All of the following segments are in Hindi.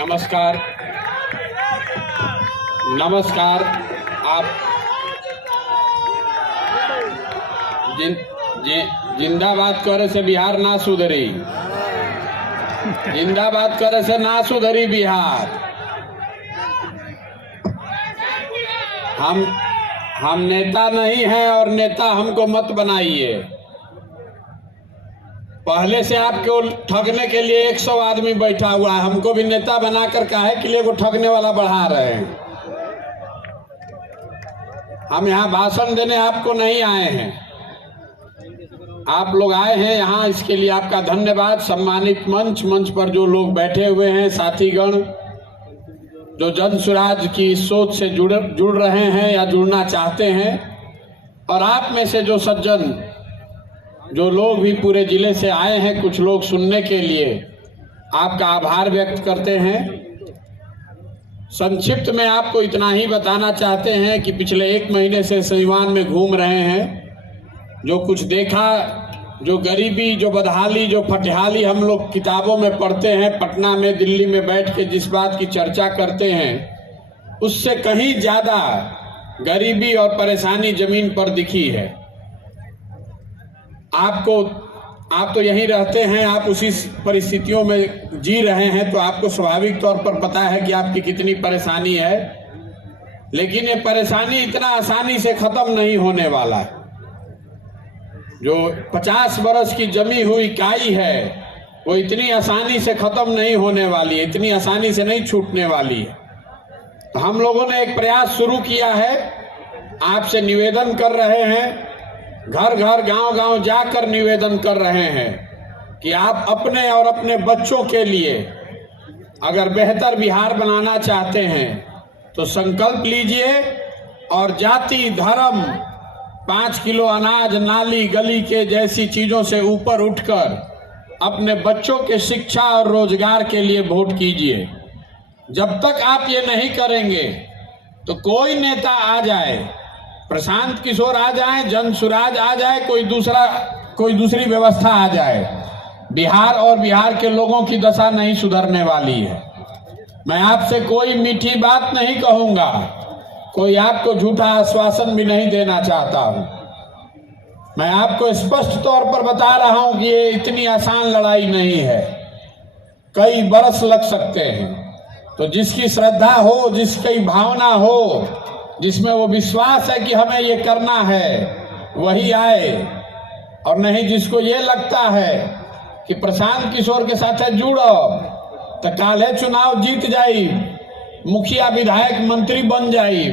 नमस्कार। नमस्कार। आप जिंदाबाद करे से बिहार ना सुधरी, जिंदाबाद करे से ना सुधरी बिहार। हम नेता नहीं हैं और नेता हमको मत बनाइए। पहले से आपको ठगने के लिए 100 आदमी बैठा हुआ है, हमको भी नेता बनाकर काहे के लिए को ठगने वाला बढ़ा रहे हैं। हम यहाँ भाषण देने आपको नहीं आए हैं, आप लोग आए हैं यहाँ, इसके लिए आपका धन्यवाद। सम्मानित मंच पर जो लोग बैठे हुए हैं, साथीगण जो जन स्वराज की सोच से जुड़ रहे हैं या जुड़ना चाहते हैं, और आप में से जो सज्जन जो लोग भी पूरे जिले से आए हैं कुछ लोग सुनने के लिए, आपका आभार व्यक्त करते हैं। संक्षिप्त में आपको इतना ही बताना चाहते हैं कि पिछले 1 महीने से सीवान में घूम रहे हैं। जो कुछ देखा, जो गरीबी, जो बदहाली, जो फटहाली हम लोग किताबों में पढ़ते हैं, पटना में, दिल्ली में बैठ के जिस बात की चर्चा करते हैं, उससे कहीं ज़्यादा गरीबी और परेशानी जमीन पर दिखी है। आप तो यहीं रहते हैं, आप उसी परिस्थितियों में जी रहे हैं, तो आपको स्वाभाविक तौर पर पता है कि आपकी कितनी परेशानी है। लेकिन ये परेशानी इतना आसानी से खत्म नहीं होने वाला है। जो 50 बरस की जमी हुई काई है, वो इतनी आसानी से खत्म नहीं होने वाली है, इतनी आसानी से नहीं छूटने वाली है। तो हम लोगों ने एक प्रयास शुरू किया है, आपसे निवेदन कर रहे हैं, घर घर गांव जाकर निवेदन कर रहे हैं कि आप अपने और अपने बच्चों के लिए अगर बेहतर बिहार बनाना चाहते हैं तो संकल्प लीजिए और जाति, धर्म, 5 किलो अनाज, नाली गली के जैसी चीजों से ऊपर उठकर अपने बच्चों के शिक्षा और रोजगार के लिए वोट कीजिए। जब तक आप ये नहीं करेंगे तो कोई नेता आ जाए, प्रशांत किशोर आ जाए, जन स्वराज आ जाए, कोई दूसरी व्यवस्था आ जाए, बिहार और बिहार के लोगों की दशा नहीं सुधरने वाली है। मैं आपसे कोई मीठी बात नहीं कहूंगा, कोई आपको झूठा आश्वासन भी नहीं देना चाहता हूं। मैं आपको स्पष्ट तौर पर बता रहा हूं कि ये इतनी आसान लड़ाई नहीं है, कई बरस लग सकते हैं। तो जिसकी श्रद्धा हो, जिसकी भावना हो, जिसमें वो विश्वास है कि हमें ये करना है, वही आए। और नहीं जिसको ये लगता है कि प्रशांत किशोर के साथ जुड़ो तो काले चुनाव जीत जाई, मुखिया, विधायक, मंत्री बन जाई,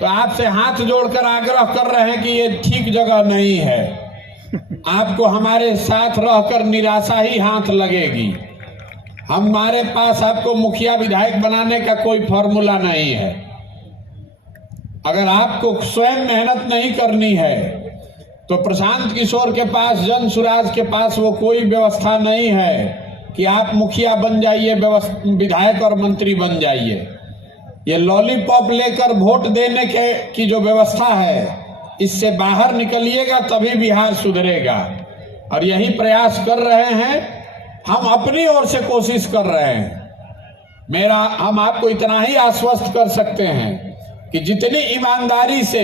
तो आपसे हाथ जोड़कर आग्रह कर रहे हैं कि ये ठीक जगह नहीं है। आपको हमारे साथ रहकर निराशा ही हाथ लगेगी। हमारे पास आपको मुखिया, विधायक बनाने का कोई फॉर्मूला नहीं है। अगर आपको स्वयं मेहनत नहीं करनी है तो प्रशांत किशोर के पास, जन स्वराज के पास वो कोई व्यवस्था नहीं है कि आप मुखिया बन जाइए, विधायक और मंत्री बन जाइए। ये लॉलीपॉप लेकर वोट देने की जो व्यवस्था है, इससे बाहर निकलिएगा तभी बिहार सुधरेगा। और यही प्रयास कर रहे हैं, हम अपनी ओर से कोशिश कर रहे हैं। हम आपको इतना ही आश्वस्त कर सकते हैं कि जितनी ईमानदारी से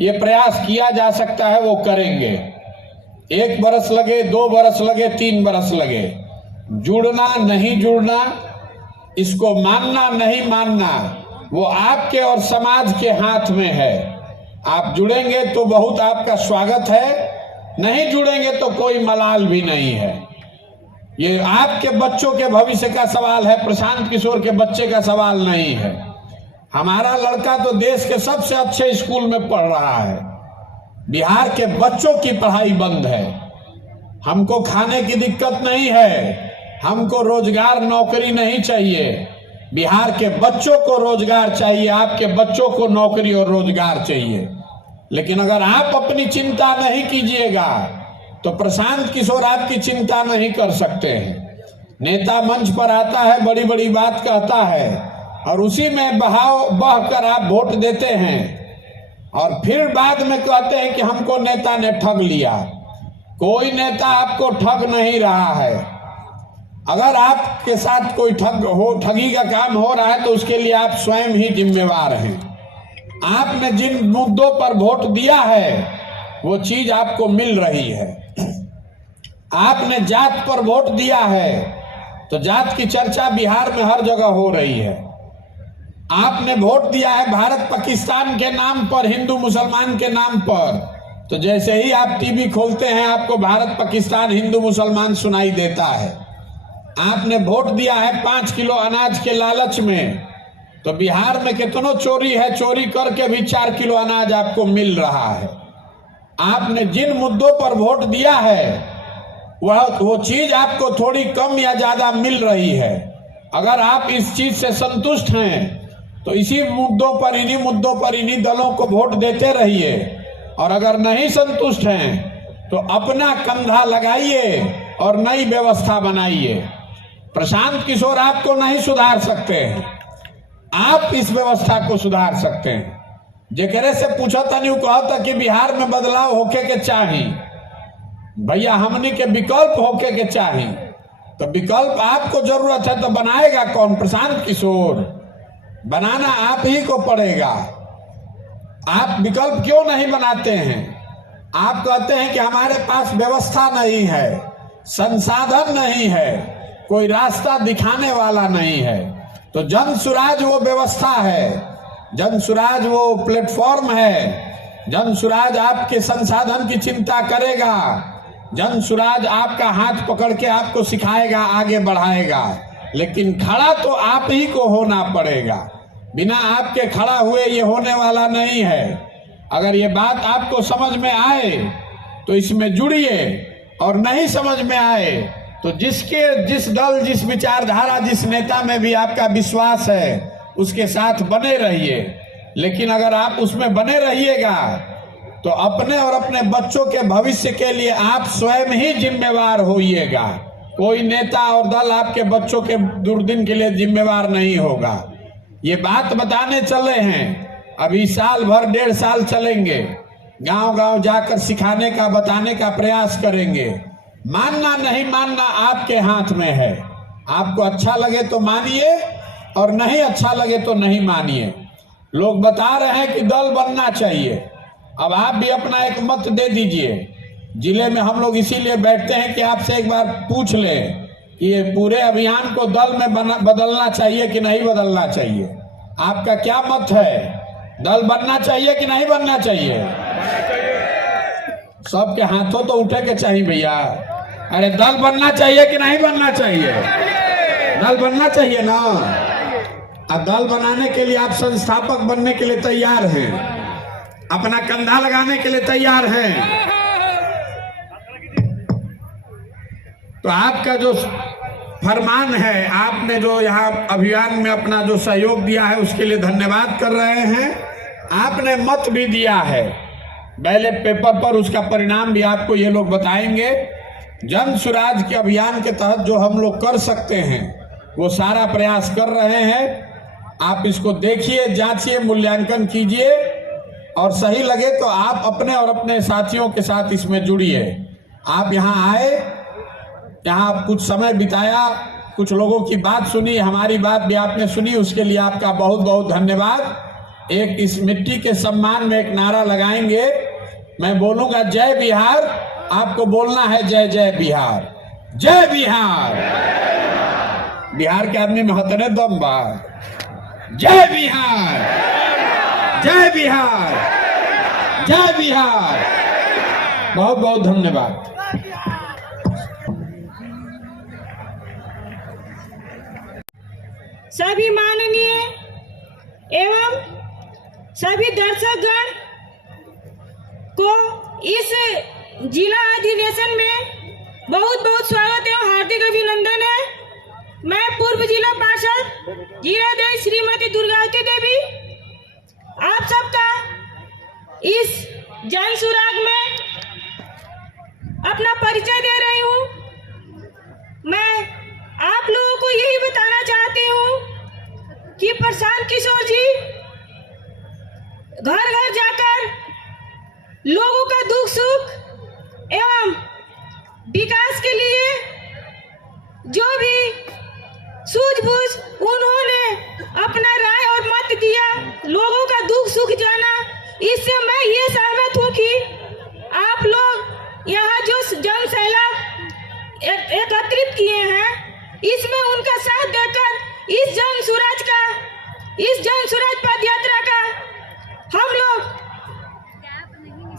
ये प्रयास किया जा सकता है वो करेंगे। 1 बरस लगे, 2 बरस लगे, 3 बरस लगे, जुड़ना नहीं जुड़ना, इसको मानना नहीं मानना, वो आपके और समाज के हाथ में है। आप जुड़ेंगे तो बहुत आपका स्वागत है, नहीं जुड़ेंगे तो कोई मलाल भी नहीं है। ये आपके बच्चों के भविष्य का सवाल है, प्रशांत किशोर के बच्चे का सवाल नहीं है। हमारा लड़का तो देश के सबसे अच्छे स्कूल में पढ़ रहा है, बिहार के बच्चों की पढ़ाई बंद है। हमको खाने की दिक्कत नहीं है, हमको रोजगार, नौकरी नहीं चाहिए, बिहार के बच्चों को रोजगार चाहिए, आपके बच्चों को नौकरी और रोजगार चाहिए। लेकिन अगर आप अपनी चिंता नहीं कीजिएगा तो प्रशांत किशोर आपकी चिंता नहीं कर सकते हैं। नेता मंच पर आता है, बड़ी बड़ी बात कहता है और उसी में बह कर आप वोट देते हैं और फिर बाद में कहते हैं कि हमको नेता ने ठग लिया। कोई नेता आपको ठग नहीं रहा है। अगर आपके साथ कोई ठगी का काम हो रहा है तो उसके लिए आप स्वयं ही जिम्मेवार हैं। आपने जिन मुद्दों पर वोट दिया है वो चीज आपको मिल रही है। आपने जात पर वोट दिया है तो जात की चर्चा बिहार में हर जगह हो रही है। आपने वोट दिया है भारत पाकिस्तान के नाम पर, हिंदू मुसलमान के नाम पर, तो जैसे ही आप टीवी खोलते हैं आपको भारत पाकिस्तान हिंदू मुसलमान सुनाई देता है। आपने वोट दिया है 5 किलो अनाज के लालच में, तो बिहार में कितनों चोरी है, चोरी करके भी 4 किलो अनाज आपको मिल रहा है। आपने जिन मुद्दों पर वोट दिया है वो चीज आपको थोड़ी कम या ज्यादा मिल रही है। अगर आप इस चीज से संतुष्ट हैं तो इसी मुद्दों पर, इन्हीं मुद्दों पर, इन्हीं दलों को वोट देते रहिए, और अगर नहीं संतुष्ट हैं तो अपना कंधा लगाइए और नई व्यवस्था बनाइए। प्रशांत किशोर आपको नहीं सुधार सकते हैं, आप इस व्यवस्था को सुधार सकते हैं। जेकरे से पूछा था नहीं कहता कि बिहार में बदलाव होके के चाहिए, भैया हमनी के विकल्प होके के चाहिए। तो विकल्प आपको जरूरत है तो बनाएगा कौन? प्रशांत किशोर। बनाना आप ही को पड़ेगा। आप विकल्प क्यों नहीं बनाते हैं? आप कहते हैं कि हमारे पास व्यवस्था नहीं है, संसाधन नहीं है, कोई रास्ता दिखाने वाला नहीं है। तो जन सुराज वो व्यवस्था है, जन सुराज वो प्लेटफॉर्म है। जन सुराज आपके संसाधन की चिंता करेगा, जन सुराज आपका हाथ पकड़ के आपको सिखाएगा, आगे बढ़ाएगा। लेकिन खड़ा तो आप ही को होना पड़ेगा, बिना आपके खड़ा हुए ये होने वाला नहीं है। अगर ये बात आपको समझ में आए तो इसमें जुड़िए, और नहीं समझ में आए तो जिस दल, जिस विचारधारा, जिस नेता में भी आपका विश्वास है उसके साथ बने रहिए। लेकिन अगर आप उसमें बने रहिएगा तो अपने और अपने बच्चों के भविष्य के लिए आप स्वयं ही जिम्मेवार होइएगा। कोई नेता और दल आपके बच्चों के दुर्दिन के लिए जिम्मेवार नहीं होगा। ये बात बताने चले हैं, अभी साल भर, 1.5 साल चलेंगे, गांव गांव जाकर सिखाने का, बताने का प्रयास करेंगे। मानना नहीं मानना आपके हाथ में है। आपको अच्छा लगे तो मानिए और नहीं अच्छा लगे तो नहीं मानिए। लोग बता रहे हैं कि दल बनना चाहिए, अब आप भी अपना एक मत दे दीजिए। जिले में हम लोग इसीलिए बैठते हैं कि आपसे एक बार पूछ लें कि ये पूरे अभियान को दल में बदलना चाहिए कि नहीं बदलना चाहिए। आपका क्या मत है? दल बनना चाहिए कि नहीं बनना चाहिए? सबके हाथों तो उठे के चाहिए भैया। अरे दल बनना चाहिए कि नहीं बनना चाहिए? दल बनना चाहिए ना। अब दल बनाने के लिए आप संस्थापक बनने के लिए तैयार हैं, अपना कंधा लगाने के लिए तैयार हैं। तो आपका जो फरमान है, आपने जो यहाँ अभियान में अपना जो सहयोग दिया है उसके लिए धन्यवाद कर रहे हैं। आपने मत भी दिया है बैलेट पेपर पर, उसका परिणाम भी आपको ये लोग बताएंगे। जन सुराज के अभियान के तहत जो हम लोग कर सकते हैं वो सारा प्रयास कर रहे हैं। आप इसको देखिए, जांचिए, मूल्यांकन कीजिए, और सही लगे तो आप अपने और अपने साथियों के साथ इसमें जुड़िए। आप यहाँ आए, यहाँ कुछ समय बिताया, कुछ लोगों की बात सुनी, हमारी बात भी आपने सुनी, उसके लिए आपका बहुत बहुत धन्यवाद। एक इस मिट्टी के सम्मान में एक नारा लगाएंगे। मैं बोलूंगा जय बिहार, आपको बोलना है जय जय बिहार, जय बिहार। बिहार के आदमी में हतने दम बा। जय बिहार, जय बिहार, जय बिहार। बहुत बहुत धन्यवाद। सभी माननीय एवं सभी दर्शकगण को इस जिला अधिवेशन में बहुत बहुत स्वागत एवं हार्दिक अभिनंदन है। मैं पूर्व जिला पार्षद जीरादेवी श्रीमती दुर्गावती देवी आप सबका इस जन सुराग में अपना परिचय दे रही हूँ। मैं आप लोगों को यही बताना चाहती हूँ कि प्रशांत किशोर जी घर घर जाकर लोगों का दुख सुख एवं विकास के लिए जो भी सूझबूझ उन्होंने अपना राय और मत दिया, लोगों का दुख सुख जाना, इससे मैं ये सहमत हूँ कि आप लोग यहाँ जो जन सैलाब एकत्रित किए हैं, इसमें उनका साथ देकर इस जन सुराज पद यात्रा का हम लोग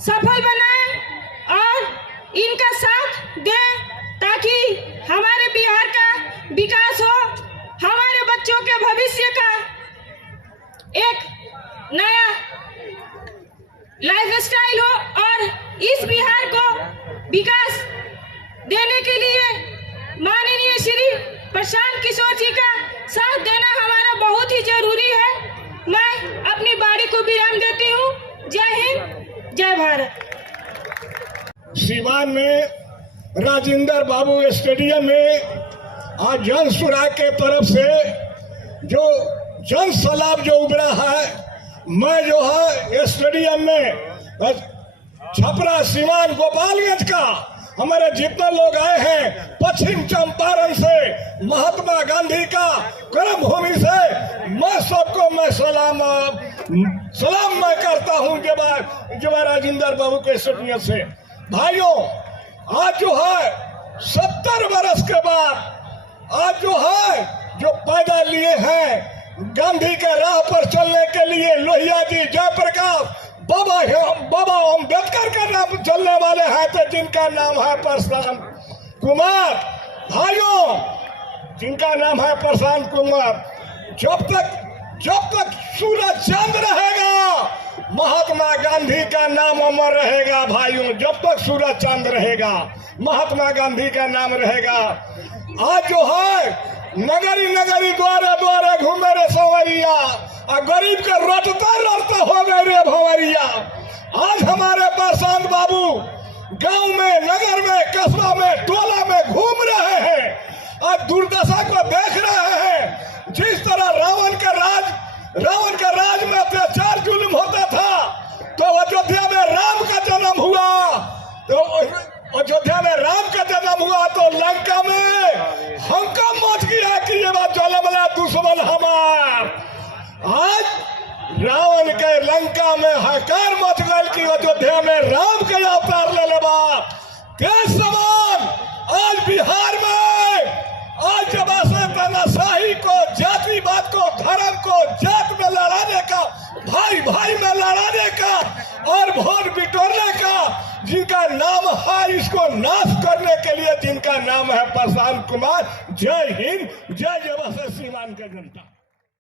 सफल बनाएं और इनका साथ दें, ताकि हमारे बिहार का विकास हो, हमारे बच्चों के भविष्य का एक नया लाइफ स्टाइल हो और इस बिहार को विकास देने के लिए माननीय श्री प्रशांत किशोर जी का साथ देना हमारा बहुत ही जरूरी है। मैं अपनी बारी को विराम देती हूँ। जय हिंद, जय भारत। सीवान में राजेंद्र बाबू स्टेडियम में आज जन सुराग के तरफ से जो जन सैलाब जो उभरा है, मैं जो है स्टेडियम में छपरा, सीवान, गोपालगंज का हमारे जितने लोग आए हैं, पश्चिम चंपारण से, महात्मा गांधी का कर्म भूमि से, मैं सबको मैं सलाम मैं करता हूँ जब राजेंद्र बाबू के स्टेडियम से। भाइयों, आज जो है 70 वर्ष के बाद आज जो है जो पैदा लिए हैं गांधी के राह पर चलने के लिए, लोहिया जी, जयप्रकाश, बाबा अम्बेडकर का नाम चलने वाले हैं, तो जिनका नाम है प्रशांत कुमार। भाइयों, जिनका नाम है प्रशांत कुमार, जब तक सूरज चांद रहेगा, महात्मा गांधी का नाम अमर रहेगा। भाइयों, जब तक सूरज चांद रहेगा, महात्मा गांधी का नाम रहेगा। आज जो है नगरी नगरी द्वारे द्वारे घूमे रे सवरिया, और गरीब के रटते हो गए रे भवरिया। आज हमारे प्रशांत बाबू गांव में, नगर में, कस्बा में, टोला में घूम रहे हैं और दुर्दशा को देख रहे हैं। जिस तरह रावण का राज में अत्याचार जुल्म होता था, तो अयोध्या में राम का जन्म हुआ, तो लंका में हमका मच गया कि ये बात जलमला दुश्मन हमार। आज रावण के लंका में हकार मच गल कि अयोध्या में राम के अवतार ले लेबा। के समान आज बिहार में आज जब ऐसे तानाशाही को, जातिवाद को, धर्म को जात में लड़ाने का, भाई भाई में लड़ाने का और वोट बिटोरने का जिनका नाम है, इसको नाश करने के लिए जिनका नाम है प्रशांत कुमार। जय हिंद, जय जवाहर सीमान का जनता।